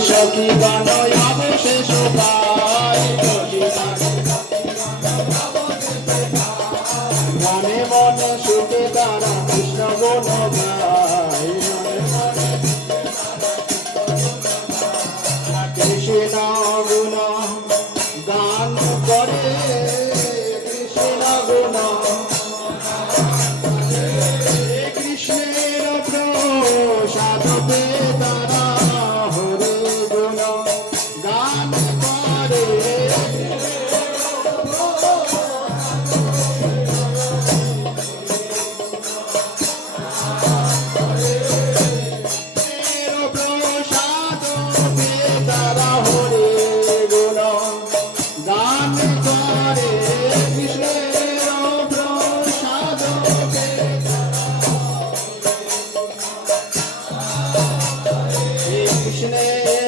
সখী গান অবশেষ গায় মনে মনে সুখে তারা কৃষ্ণ গুণ গায় কৃষ্ণ গুণ গান করে কৃষ্ণ গুণ কৃষ্ণের প্রসাদ পেয়ে তারা হরে গুণ গান করে প্রসাদ পেয়ে তারা হরে গুণ গান করে কৃষ্ণের প্রসাদ কৃষ্ণের